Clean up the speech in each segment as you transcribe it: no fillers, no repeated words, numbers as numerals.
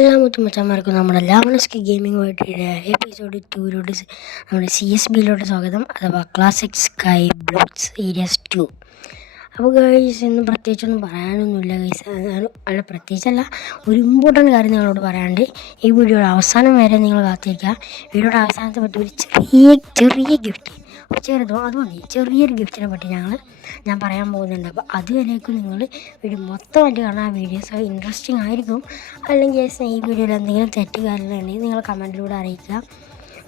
എല്ലാ മുത്തുമച്ചന്മാർക്കും നമ്മുടെ ലാവണസ്കി gaming വേണ്ടിയുടെ episode 2 നമ്മുടെ CSBയിലോട്ട് സ്വാഗതം, അഥവാ ക്ലാസിക് സ്കൈ ബ്ലോക്സ് ഏരിയസ് 2. അപ്പോൾ ഗൈസ്, ഇന്ന് പ്രത്യേകിച്ചൊന്നും പറയാനൊന്നുമില്ല ഗൈസ്. അല്ല, പ്രത്യേകിച്ചല്ല, ഒരു ഇമ്പോർട്ടൻറ്റ് കാര്യം നിങ്ങളോട് പറയാണ്ട് ഈ വീഡിയോയുടെ അവസാനം വരെ നിങ്ങൾ കാത്തിരിക്കുക. വീഡിയോയുടെ അവസാനത്തെ പറ്റി ഒരു ചെറിയ ഗിഫ്റ്റ്, ചെറുതോ അത് മതി, ചെറിയൊരു ഗിഫ്റ്റിനെ പറ്റി ഞാൻ പറയാൻ പോകുന്നുണ്ട്. അപ്പോൾ അതുവരേക്കും നിങ്ങൾ വീഡിയോ മൊത്തമായിട്ട് കാണാൻ. ആ വീഡിയോസ് ഇൻട്രസ്റ്റിംഗ് ആയിരിക്കും. അല്ലെങ്കിൽ ഈ വീഡിയോയിൽ എന്തെങ്കിലും തെറ്റ് കാര്യങ്ങളുണ്ടെങ്കിൽ നിങ്ങൾ കമൻറ്റിലൂടെ അറിയിക്കുക.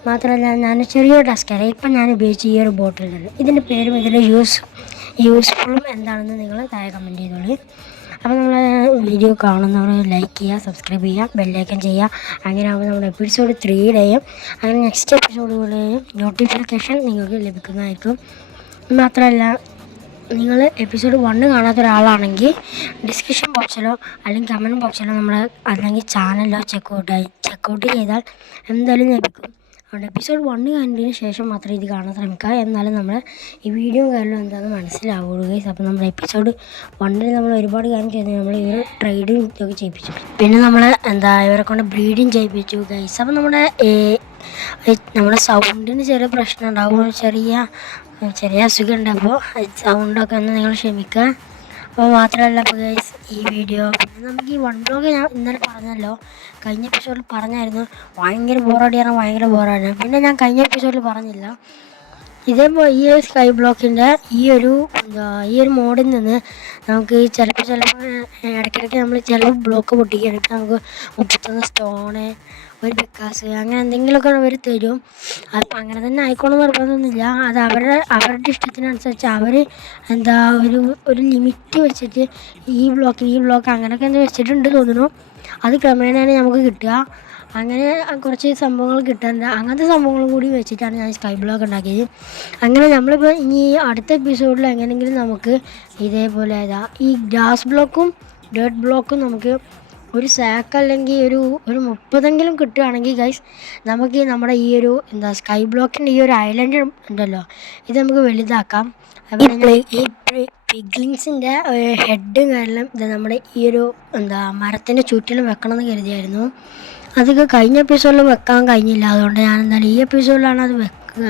മാത്രമല്ല, ഞാൻ ചെറിയൊരു ടാസ്ക്കാണ് ഇപ്പം ഞാൻ ഉപയോഗിച്ച ഈ ഒരു ബോട്ടിലുണ്ട്. ഇതിൻ്റെ പേരും ഇതിൻ്റെ യൂസ്ഫുള്ളും എന്താണെന്ന് നിങ്ങൾ താഴെ കമൻറ്റ് ചെയ്തോളൂ. അപ്പോൾ നമ്മൾ വീഡിയോ കാണുന്നവർ ലൈക്ക് ചെയ്യുക, സബ്സ്ക്രൈബ് ചെയ്യുക, ബെല്ലൈക്കൻ ചെയ്യുക. അങ്ങനെ ആകുമ്പോൾ നമ്മുടെ എപ്പിസോഡ് 3യുടെയും അങ്ങനെ നെക്സ്റ്റ് എപ്പിസോഡുകളുടെയും നോട്ടിഫിക്കേഷൻ നിങ്ങൾക്ക് ലഭിക്കുന്നതായിരിക്കും. മാത്രമല്ല, നിങ്ങൾ എപ്പിസോഡ് 1 കാണാത്ത ഒരാളാണെങ്കിൽ ഡിസ്ക്രിപ്ഷൻ ബോക്സിലോ അല്ലെങ്കിൽ കമൻറ്റ് ബോക്സിലോ അല്ലെങ്കിൽ ചാനലിലോ ചെക്കൗട്ട് ചെയ്താൽ എന്തായാലും ലഭിക്കും. അതുകൊണ്ട് എപ്പിസോഡ് 1 കണ്ടതിന് ശേഷം മാത്രം ഇത് കാണാൻ ശ്രമിക്കുക. എന്നാലും നമ്മൾ ഈ വീഡിയോ കാര്യങ്ങളും എന്താണെന്ന് മനസ്സിലാവുള്ളൂ ഗൈസ്. അപ്പോൾ നമ്മുടെ എപ്പിസോഡ് 1 നമ്മൾ ഒരുപാട് കാര്യം ചെയ്തു. നമ്മൾ ഇവർ ട്രേഡിങ് ഇതൊക്കെ ചെയ്യിപ്പിച്ചു, പിന്നെ നമ്മൾ ഇവരെ കൊണ്ട് ബ്രീഡിങ് ചെയ്യിപ്പിച്ചു ഗൈസ്. അപ്പോൾ നമ്മുടെ സൗണ്ടിന് ചെറിയ പ്രശ്നം ഉണ്ടാകും, ചെറിയ അസുഖം ഉണ്ട്. അപ്പോൾ സൗണ്ടൊക്കെ ഒന്ന് നിങ്ങൾ ക്ഷമിക്കുക. അപ്പോൾ മാത്രമല്ല, അപ്പോൾ ഗൈസ് ഈ വീഡിയോ പിന്നെ നമുക്ക് ഈ വൺ ബ്ലോഗ് ഞാൻ ഇന്നലെ പറഞ്ഞല്ലോ, കഴിഞ്ഞ എപ്പിസോഡിൽ പറഞ്ഞായിരുന്നു ഭയങ്കര ബോറാണ്. പിന്നെ ഞാൻ കഴിഞ്ഞ എപ്പിസോഡിൽ പറഞ്ഞില്ല. ഇതേപോലെ ഈ ഒരു സ്കൈ ബ്ലോക്കിൻ്റെ ഈ ഒരു മോഡിൽ നിന്ന് നമുക്ക് ചിലപ്പോൾ ഇടയ്ക്കിടയ്ക്ക് നമ്മൾ ചില ബ്ലോക്ക് പൊട്ടിക്കുകയാണെങ്കിൽ നമുക്ക് 31 സ്റ്റോണ്, ഒരു ബിക്കാസ്, അങ്ങനെ എന്തെങ്കിലുമൊക്കെ അവർ തരും. അപ്പം അങ്ങനെ തന്നെ ആയിക്കോണമെന്ന് നിർബന്ധമൊന്നുമില്ല. അത് അവരുടെ ഇഷ്ടത്തിനനുസരിച്ച് അവർ ഒരു ലിമിറ്റ് വെച്ചിട്ട് ഈ ബ്ലോക്ക് അങ്ങനെയൊക്കെ എന്താ വെച്ചിട്ടുണ്ട് തോന്നുന്നു. അത് ക്രമേണയാണ് നമുക്ക് കിട്ടുക. അങ്ങനെ കുറച്ച് സംഭവങ്ങൾ കിട്ടാറുണ്ട്. അങ്ങനത്തെ സംഭവങ്ങളും കൂടി വെച്ചിട്ടാണ് ഞാൻ സ്കൈ ബ്ലോക്ക് ഉണ്ടാക്കിയത്. അങ്ങനെ നമ്മളിപ്പോൾ ഇനി അടുത്ത എപ്പിസോഡിൽ എങ്ങനെയെങ്കിലും നമുക്ക് ഇതേപോലെ ഈ ഗ്രാസ് ബ്ലോക്കും ഡേർട്ട് ബ്ലോക്കും നമുക്ക് ഒരു സാക്ക് അല്ലെങ്കിൽ ഒരു 30 കിട്ടുകയാണെങ്കിൽ ഗൈസ്, നമുക്ക് നമ്മുടെ ഈ ഒരു സ്കൈ ബ്ലോക്കിൻ്റെ ഈ ഒരു ഐലൻഡ് ഉണ്ടല്ലോ, ഇത് നമുക്ക് വലുതാക്കാം. അപ്പോൾ ഈ പിഗ്ലിങ്സിൻ്റെ ഹെഡും കാരണം ഇത് നമ്മുടെ ഈ ഒരു മരത്തിൻ്റെ ചുറ്റിലും വെക്കണമെന്ന് കരുതിയായിരുന്നു. അതൊക്കെ കഴിഞ്ഞ എപ്പിസോഡിൽ വെക്കാൻ കഴിഞ്ഞില്ല. അതുകൊണ്ട് ഞാൻ എന്തായാലും ഈ എപ്പിസോഡിലാണ് അത് വെക്കുക.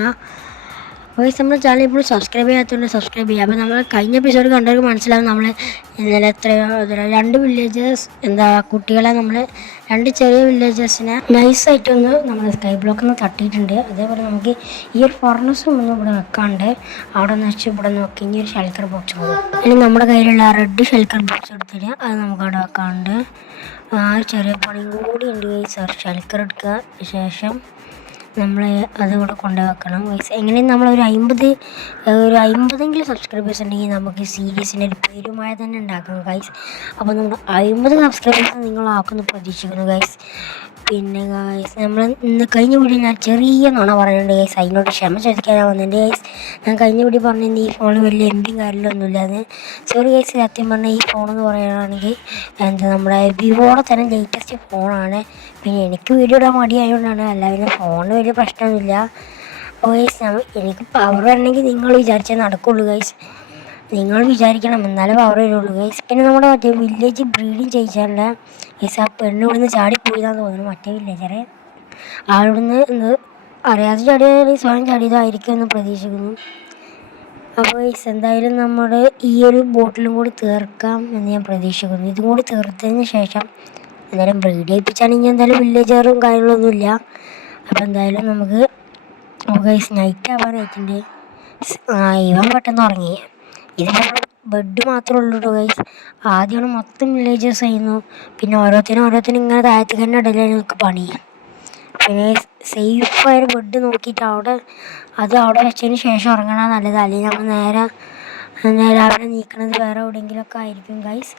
വോയിസ് നമ്മുടെ ചാനൽ ഇപ്പോൾ സബ്സ്ക്രൈബ് ചെയ്യാത്തതുകൊണ്ട് സബ്സ്ക്രൈബ് ചെയ്യുക. അപ്പോൾ നമ്മൾ കഴിഞ്ഞ എപ്പിസോഡ് കണ്ടവർക്ക് മനസ്സിലാവും, നമ്മൾ ഇന്നലെ 2 വില്ലേജേഴ്സ് കുട്ടികളെ നമ്മൾ 2 ചെറിയ വില്ലേജേഴ്സിനെ നൈസായിട്ടൊന്ന് നമ്മൾ സ്കൈ ബ്ലോക്കിൽ നിന്ന് തട്ടിയിട്ടുണ്ട്. അതേപോലെ നമുക്ക് ഈ ഒരു ഫർണസും ഒന്നും ഇവിടെ വെക്കാണ്ട് അവിടെ നിന്ന് വെച്ച് ഇവിടെ നോക്കി ഇനി ഒരു ഷെൽക്കർ ബോക്സ് പോകും. അല്ലെങ്കിൽ നമ്മുടെ കയ്യിലുള്ള റെഡ് ഷെൽക്കർ ബോക്സ് എടുത്തിട്ട് അത് നമുക്ക് അവിടെ വെക്കാണ്ട് ചെറിയ പണിയും കൂടി ഉണ്ട് ഗൈസ്. ഷെൽക്കർ എടുക്കുക, ശേഷം നമ്മൾ അതുകൂടെ കൊണ്ടുവെക്കണം ഗൈസ്. എങ്ങനെയും നമ്മളൊരു 50 സബ്സ്ക്രൈബേഴ്സ് ഉണ്ടെങ്കിൽ നമുക്ക് സീരീസിൻ്റെ ഒരു പേരുമായ തന്നെ ഉണ്ടാക്കണം ഗൈസ്. അപ്പോൾ നമ്മൾ 50 സബ്സ്ക്രൈബേഴ്സ് നിങ്ങളാക്കുമെന്ന് പ്രതീക്ഷിക്കുന്നു ഗൈസ്. പിന്നെ ഗൈസ്, നമ്മൾ ഇന്ന് കഴിഞ്ഞ വീഡിയോ ഞാൻ ചെറിയ നുണ പറഞ്ഞിട്ടുണ്ട് ഗൈസ്. അതിനോട് ക്ഷമ ചോദിക്കാനാണ് വന്നിട്ടുണ്ട് ഗൈസ്. ഞാൻ കഴിഞ്ഞ വീഡിയോ പറഞ്ഞിട്ടുണ്ട് ഈ ഫോണിൽ വലിയ എംബിയും കാര്യമൊന്നുമില്ലാതെ. സോറി ഗൈസ്, സത്യം പറഞ്ഞാൽ ഈ ഫോണെന്ന് പറയുകയാണെങ്കിൽ നമ്മുടെ വിവോയുടെ തന്നെ ലേറ്റസ്റ്റ് ഫോണാണ്. പിന്നെ എനിക്ക് വീഡിയോ ഇടാൻ മടിയായതുകൊണ്ടാണ്, അല്ലാതെ ഫോണിന് വലിയ പ്രശ്നമൊന്നുമില്ല. അപ്പോൾ ഗൈസ്, എനിക്ക് പവർ വരണമെങ്കിൽ നിങ്ങൾ വിചാരിച്ചാൽ നടക്കുള്ളൂ ഗൈസ്. നിങ്ങൾ വിചാരിക്കണം, എന്നാലേ പവർ വരുള്ളൂ ഗൈസ്. പിന്നെ നമ്മുടെ മറ്റേ വില്ലേജ് ബ്രീഡിങ് ചെയ്യിച്ചാലുള്ള ഗൈസ്, ആ പെണ്ണ് ഇവിടുന്ന് ചാടിപ്പോയതാന്ന് തോന്നുന്നു. മറ്റേ വില്ലേജറെ ആളിവിടുന്ന് അറിയാതെ ചാടിയാൽ സ്വയം ചാടിയതായിരിക്കും എന്ന് പ്രതീക്ഷിക്കുന്നു. അപ്പോൾ ഗൈസ്, എന്തായാലും നമ്മുടെ ഈ ഒരു ബോട്ടിലും കൂടി തീർക്കാം എന്ന് ഞാൻ പ്രതീക്ഷിക്കുന്നു. ഇതും കൂടി തീർത്തതിന് ശേഷം എന്തായാലും ബ്രീഡ് ചെയ്യിപ്പിച്ചാണെങ്കിൽ എന്തായാലും വില്ലേജറും കാര്യങ്ങളൊന്നുമില്ല. അപ്പോൾ എന്തായാലും നമുക്ക് ഗൈസ് നൈറ്റ് ആവാനായിട്ടുണ്ട്. ഇവൻ പെട്ടെന്ന് ഉറങ്ങി. ഇതിപ്പോൾ ബെഡ് മാത്രമേ ഉള്ളൂ ഗൈസ്. ആദ്യമാണ് മൊത്തം വില്ലേജേഴ്സ് ആയിരുന്നു, പിന്നെ ഓരോരുത്തരും ഇങ്ങനെ താഴത്തേക്ക് തന്നെ ഇടയിലാണ് നമുക്ക് പണി. പിന്നെ സേഫായൊരു ബെഡ് നോക്കിയിട്ട് അവിടെ വെച്ചതിന് ശേഷം ഉറങ്ങണം നല്ലത്. അല്ലെങ്കിൽ നമ്മൾ നേരെ രാവിലെ നീക്കണത് വേറെ എവിടെയെങ്കിലുമൊക്കെ ആയിരിക്കും ഗൈസ്.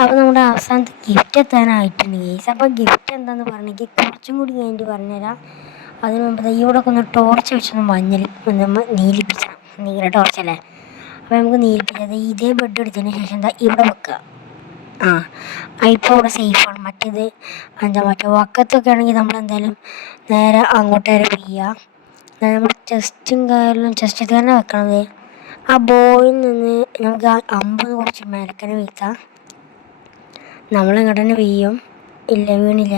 അപ്പോൾ നമ്മുടെ അവസാനത്തെ ഗിഫ്റ്റ് എത്താനായിട്ടുണ്ട് ഗൈസ്. അപ്പോൾ ഗിഫ്റ്റ് എന്താണെന്ന് പറഞ്ഞെങ്കിൽ കുറച്ചും കൂടി കഴിഞ്ഞിട്ട് പറഞ്ഞുതരാം. അതിന് മുമ്പ് ഇവിടെ ഒന്ന് ടോർച്ച് വെച്ചൊന്ന് നമ്മൾ നീലിപ്പിക്കണം. നീല ടോർച്ചല്ലേ, അപ്പോൾ നമുക്ക് നീലിപ്പിച്ചത് ഇതേ ബെഡ് എടുത്തതിന് ശേഷം ഇവിടെ വെക്കുക. ഇപ്പോൾ ഇവിടെ സേഫാണ്. മറ്റേ വക്കത്തൊക്കെ ആണെങ്കിൽ നമ്മളെന്തായാലും നേരെ അങ്ങോട്ടേരെ ചെയ്യുക. നമ്മുടെ ചെസ്റ്റ് തന്നെ വെക്കണത്. ആ ബോയിൽ നിന്ന് നമുക്ക് 50 കുറച്ച് മേലക്കനെ വീഴ്ത്താം. നമ്മളിങ്ങോട്ട് തന്നെ വീഴും. ഇല്ല വീണില്ല.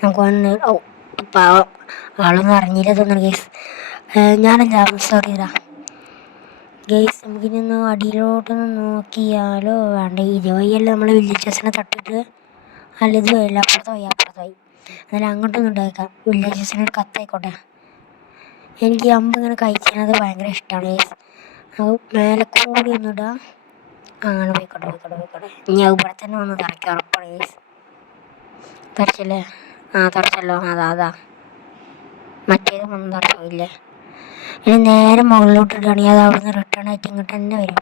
നമുക്ക് വന്ന് പാവം ആളൊന്നും അറിഞ്ഞില്ല തോന്നുന്നു ഗേസ്. ഞാനല്ല, സോറിടാ ഗേസ്. നമുക്കിനൊന്ന് അടിയിലോട്ടൊന്ന് നോക്കിയാലോ? വേണ്ട, ഇതുവഴിയല്ല നമ്മൾ വില്ലേജസിനെ തട്ടിട്ട്. അല്ല, ഇത് വഴിയില്ല, അപ്പുറത്ത് പോയി. എന്നാലും അങ്ങോട്ടൊന്നും ഉണ്ടായേക്കാം. വില്ലേജസിനൊരു കത്തായിക്കോട്ടെ. എനിക്ക് ഈ അമ്പ് ഇങ്ങനെ കഴിക്കുന്നത് ഭയങ്കര ഇഷ്ടമാണ് ഗേസ്. അത് മേലെ കൂടി ഒന്നിടാം. അങ്ങനെ പോയിക്കോട്ടെ. ഇനി ഇവിടെ തന്നെ വന്ന് തറയ്ക്കാം, ഉറപ്പാണ് ഗേസ്. തറച്ചല്ലേ? തറച്ചല്ലോ. അതാ മറ്റേതും ഒന്നും തറച്ചില്ലേ. ഇനി നേരെ മുകളിലോട്ട് ഇടുകയാണെങ്കിൽ അത് അവിടെ നിന്ന് റിട്ടേൺ ആയിട്ട് ഇങ്ങോട്ട് തന്നെ വരും.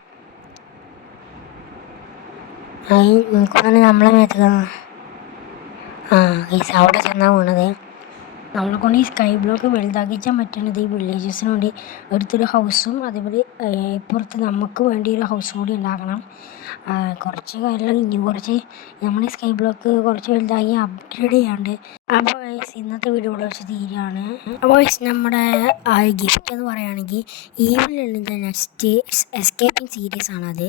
നിങ്ങൾക്ക് തന്നെ നമ്മളെ മേത്ത് ഗൈസ് അവിടെ ചെന്നാൽ വീണത്. നമ്മളെ കൊണ്ട് ഈ സ്കൈ ബ്ലോക്ക് വലുതാക്കിച്ചാൽ പറ്റുന്നത് ഈ വില്ലേജസിന് വേണ്ടി അടുത്തൊരു ഹൗസും അതേപോലെ ഇപ്പുറത്ത് നമുക്ക് വേണ്ടി ഒരു ഹൗസും കൂടി ഉണ്ടാക്കണം. കുറച്ച് കാര്യം ഇനി കുറച്ച് നമ്മൾ ഈ സ്കൈ ബ്ലോക്ക് കുറച്ച് വലുതാക്കി അപ്ഗ്രേഡ് ചെയ്യാണ്ട്. അപ്പോൾ ഗൈസ് ഇന്നത്തെ വീഡിയോ ഇവിടെ വെച്ച് തീരുകയാണ്. അപ്പോൾ ഗൈസ് നമ്മുടെ ഗിഫ്റ്റ് എന്ന് പറയുകയാണെങ്കിൽ ഈവിൽ നെക്സ്റ്റ് എസ്കേപ്പിംഗ് സീരീസ് ആണത്.